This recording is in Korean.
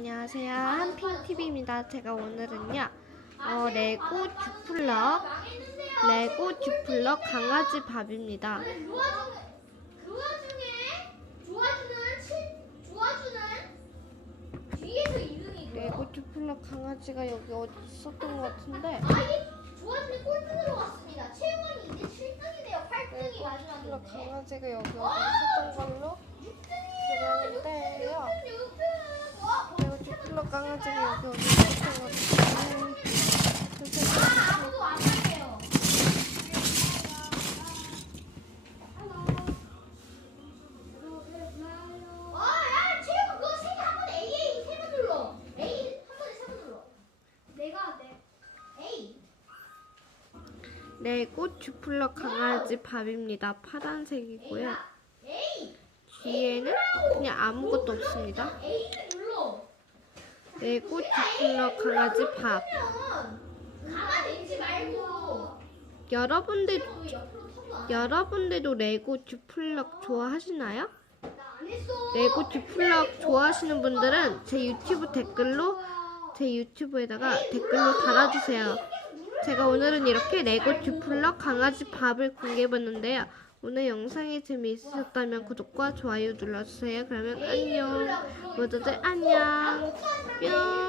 안녕하세요. 한핑TV입니다. 제가 오늘은요, 어, 레고 듀플럭, 레고 듀플럭 강아지 밥입니다. 근데 그 와중에 그 와중에 좋아주는 칠 좋아주는 뒤에서 2등이 레고 듀플럭 강아지가 여기 어디 있었던 것 같은데, 아이 좋아주는 꼴등으로 왔습니다. 최영원이 이제 7등이네요. 8등이 레고 듀플럭 마지막인데. 강아지가 여기 어디 있었던 걸 강아지가 여기. 내가 내 A. 레고 듀플럭 강아지 밥입니다. 파란색이고요. 뒤에는 그냥 아무것도 없습니다. 눌러. 레고 듀플럭 강아지 밥. 여러분들? 여러분들도 레고 듀플럭 좋아하시나요? 레고 듀플럭 좋아하시는 분들은 제 유튜브 댓글로 제 유튜브에다가 댓글로 달아주세요. 제가 오늘은 이렇게 레고 듀플럭 강아지 밥을 공개해봤는데요. 오늘 영상이 재미있으셨다면 구독과 좋아요 눌러주세요. 그러면 안녕. 모두들 안녕. 뿅.